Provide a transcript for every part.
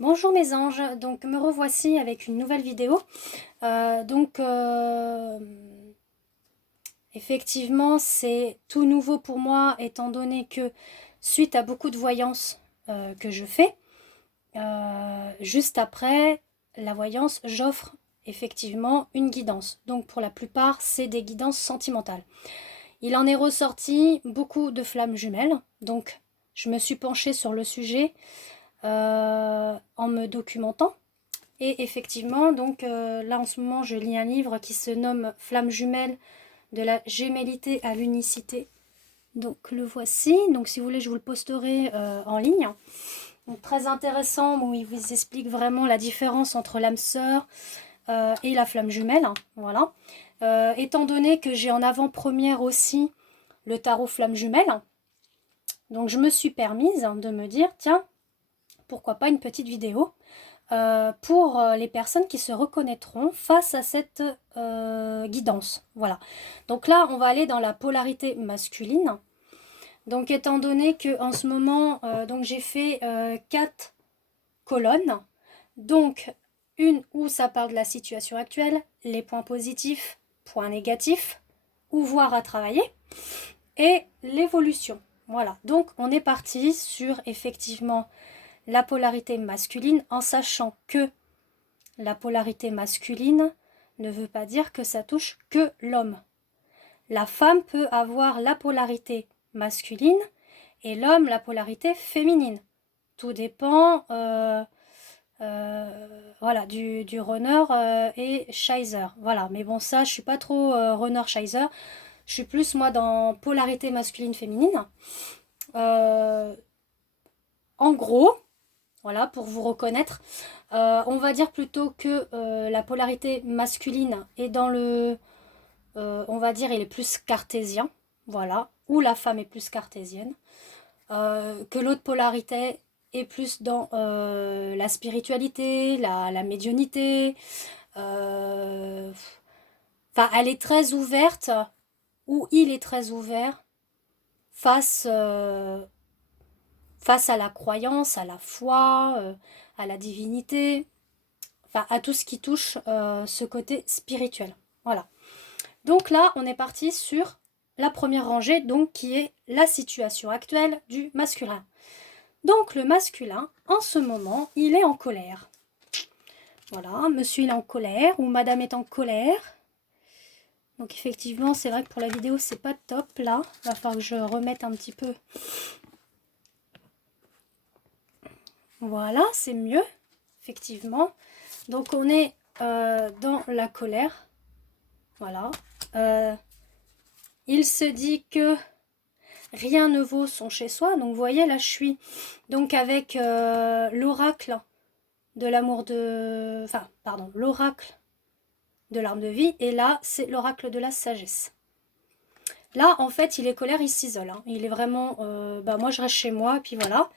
Bonjour mes anges, donc me revoici avec une nouvelle vidéo. Effectivement c'est tout nouveau pour moi étant donné que suite à beaucoup de voyances que je fais, juste après la voyance j'offre effectivement une guidance. Donc pour la plupart c'est des guidances sentimentales. Il en est ressorti beaucoup de flammes jumelles, donc je me suis penchée sur le sujet en me documentant. Et effectivement, donc là en ce moment, je lis un livre qui se nomme Flammes jumelles de la gémellité à l'unicité. Donc le voici. Donc si vous voulez, je vous le posterai en ligne. Donc, très intéressant, où il vous explique vraiment la différence entre l'âme sœur et la flamme jumelle. Voilà. Étant donné que j'ai en avant-première aussi le tarot flamme jumelle, donc je me suis permise de me dire, tiens, pourquoi pas une petite vidéo pour les personnes qui se reconnaîtront face à cette guidance. Voilà. Donc là, on va aller dans la polarité masculine. Donc étant donné que en ce moment, donc j'ai fait 4 colonnes. Donc une où ça parle de la situation actuelle, les points positifs, points négatifs, ou voir à travailler, et l'évolution. Voilà. Donc on est parti sur effectivement la polarité masculine en sachant que la polarité masculine ne veut pas dire que ça touche que l'homme. La femme peut avoir la polarité masculine et l'homme la polarité féminine. Tout dépend voilà, du runner et Scheiser. Voilà, mais bon, ça, je suis pas trop runner Scheiser. Je suis plus, moi, dans polarité masculine-féminine. En gros, voilà, pour vous reconnaître, on va dire plutôt que la polarité masculine est dans le, on va dire, il est plus cartésien, voilà, ou la femme est plus cartésienne, que l'autre polarité est plus dans la spiritualité, la médiumnité, enfin, elle est très ouverte, ou il est très ouvert face, face à la croyance, à la foi, à la divinité, enfin à tout ce qui touche ce côté spirituel. Voilà. Donc là, on est parti sur la première rangée, donc qui est la situation actuelle du masculin. Donc le masculin, en ce moment, il est en colère. Voilà, monsieur il est en colère ou madame est en colère. Donc effectivement, c'est vrai que pour la vidéo, c'est pas top là. Il va falloir que je remette un petit peu. Voilà, c'est mieux, effectivement. Donc on est dans la colère. Voilà. Il se dit que rien ne vaut son chez-soi. Donc vous voyez, là je suis donc avec l'oracle de l'amour de... Enfin, pardon, l'oracle de l'arme de vie. Et là, c'est l'oracle de la sagesse. Là, en fait, il est colère, il s'isole. Hein. Il est vraiment... bah, moi, je reste chez moi, et puis voilà.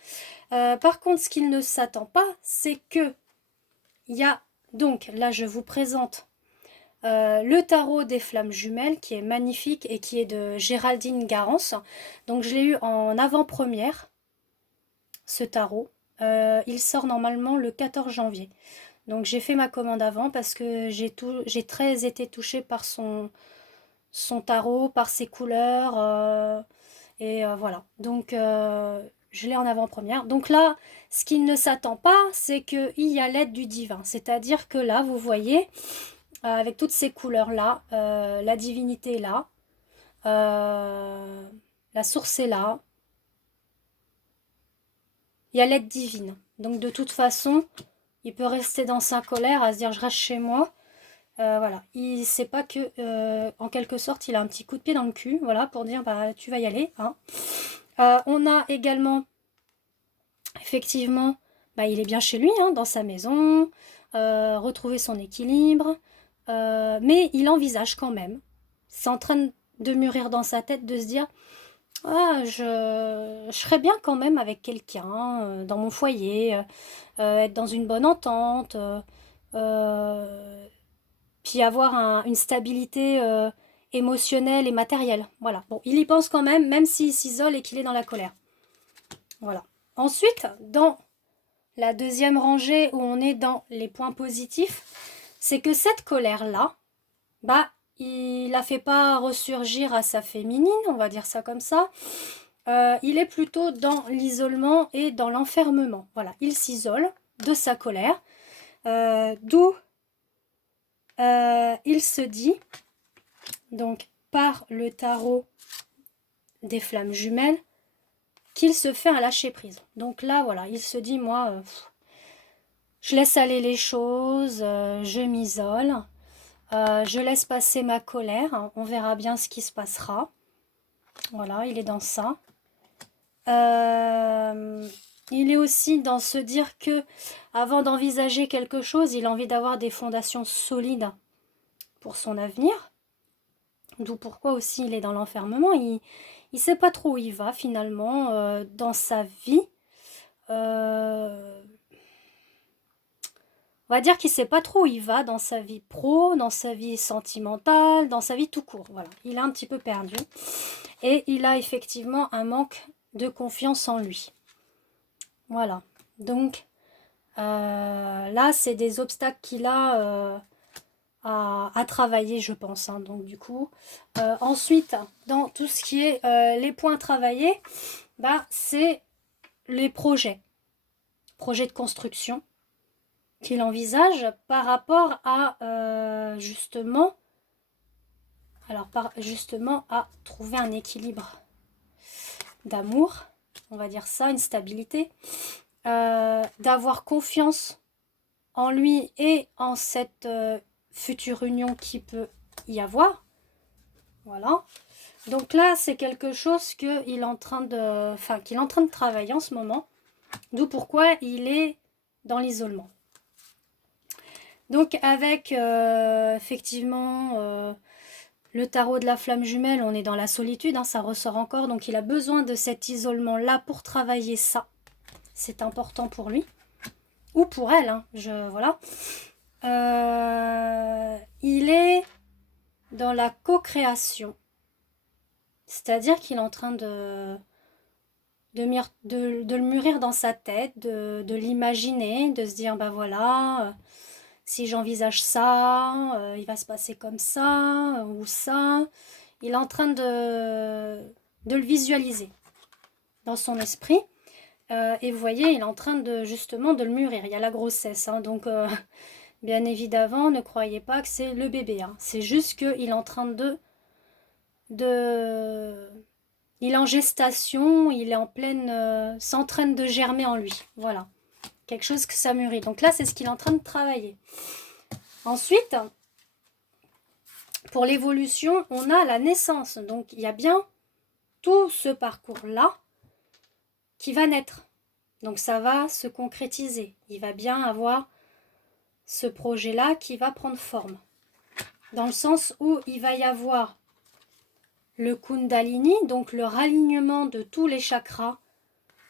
Par contre, ce qu'il ne s'attend pas, c'est que il y a... Donc, là, je vous présente le tarot des flammes jumelles qui est magnifique et qui est de Géraldine Garance. Donc je l'ai eu en avant-première, ce tarot. Il sort normalement le 14 janvier. Donc j'ai fait ma commande avant parce que j'ai très été touchée par son tarot, par ses couleurs. Voilà. Donc je l'ai en avant-première. Donc là, ce qu'il ne s'attend pas, c'est qu'il y a l'aide du divin. C'est-à-dire que là, vous voyez, avec toutes ces couleurs-là, la divinité est là, la source est là, il y a l'aide divine. Donc de toute façon, il peut rester dans sa colère, à se dire je reste chez moi. Voilà, il ne sait pas que, en quelque sorte, il a un petit coup de pied dans le cul, voilà, pour dire bah tu vas y aller. Hein. On a également, effectivement, bah, il est bien chez lui, hein, dans sa maison, retrouver son équilibre, mais il envisage quand même, c'est en train de mûrir dans sa tête, de se dire ah, je serais bien quand même avec quelqu'un dans mon foyer, être dans une bonne entente, euh, puis avoir une stabilité émotionnelle et matérielle. Voilà. Bon, il y pense quand même s'il s'isole et qu'il est dans la colère. Voilà. Ensuite, dans la deuxième rangée où on est dans les points positifs, c'est que cette colère-là, bah, il la fait pas ressurgir à sa féminine, on va dire ça comme ça. Il est plutôt dans l'isolement et dans l'enfermement. Voilà, il s'isole de sa colère, d'où il se dit, donc par le tarot des flammes jumelles, qu'il se fait un lâcher prise. Donc là, voilà, il se dit, moi, je laisse aller les choses, je m'isole, je laisse passer ma colère, hein, on verra bien ce qui se passera. Voilà, il est dans ça. Il est aussi dans se dire que, avant d'envisager quelque chose, il a envie d'avoir des fondations solides pour son avenir. D'où pourquoi aussi il est dans l'enfermement. Il ne sait pas trop où il va finalement dans sa vie. On va dire qu'il ne sait pas trop où il va dans sa vie pro, dans sa vie sentimentale, dans sa vie tout court. Voilà, il est un petit peu perdu. Et il a effectivement un manque de confiance en lui. Voilà, donc là c'est des obstacles qu'il a à travailler, je pense, hein. Donc du coup, ensuite, dans tout ce qui est les points travaillés, bah, c'est les projets de construction qu'il envisage par rapport à justement à trouver un équilibre d'amour, on va dire ça, une stabilité, d'avoir confiance en lui et en cette future union qui peut y avoir. Voilà. Donc là, c'est quelque chose qu'il est en train de travailler en ce moment. D'où pourquoi il est dans l'isolement. Donc avec effectivement le tarot de la flamme jumelle, on est dans la solitude, hein, ça ressort encore. Donc il a besoin de cet isolement-là pour travailler ça. C'est important pour lui. Ou pour elle, hein, voilà. Il est dans la co-création. C'est-à-dire qu'il est en train de le mûrir dans sa tête, de l'imaginer, de se dire, bah voilà, si j'envisage ça, il va se passer comme ça, ou ça. Il est en train de le visualiser dans son esprit. Et vous voyez, il est en train justement de le mûrir. Il y a la grossesse, hein, donc bien évidemment, ne croyez pas que c'est le bébé. Hein. C'est juste qu'il est en train il est en gestation, il est en pleine... s'entraîne de germer en lui. Voilà. Quelque chose que ça mûrit. Donc là, c'est ce qu'il est en train de travailler. Ensuite, pour l'évolution, on a la naissance. Donc il y a bien tout ce parcours-là qui va naître. Donc ça va se concrétiser. Il va bien avoir ce projet-là qui va prendre forme. Dans le sens où il va y avoir le Kundalini, donc le ralignement de tous les chakras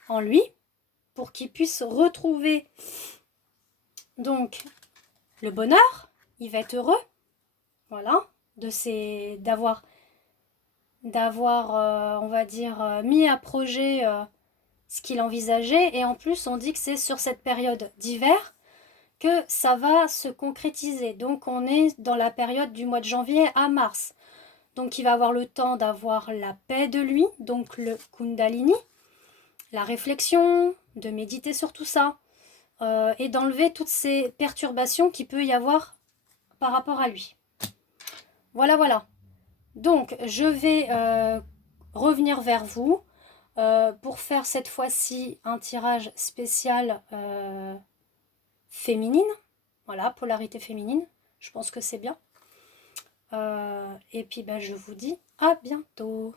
en lui, pour qu'il puisse retrouver donc le bonheur, il va être heureux, voilà, d'avoir on va dire mis à projet ce qu'il envisageait. Et en plus on dit que c'est sur cette période d'hiver que ça va se concrétiser. Donc on est dans la période du mois de janvier à mars. Donc il va avoir le temps d'avoir la paix de lui, donc le Kundalini, la réflexion, de méditer sur tout ça, et d'enlever toutes ces perturbations qu'il peut y avoir par rapport à lui. Voilà, voilà. Donc je vais revenir vers vous pour faire cette fois-ci un tirage spécial féminine. Voilà, polarité féminine. Je pense que c'est bien. Et puis je vous dis à bientôt.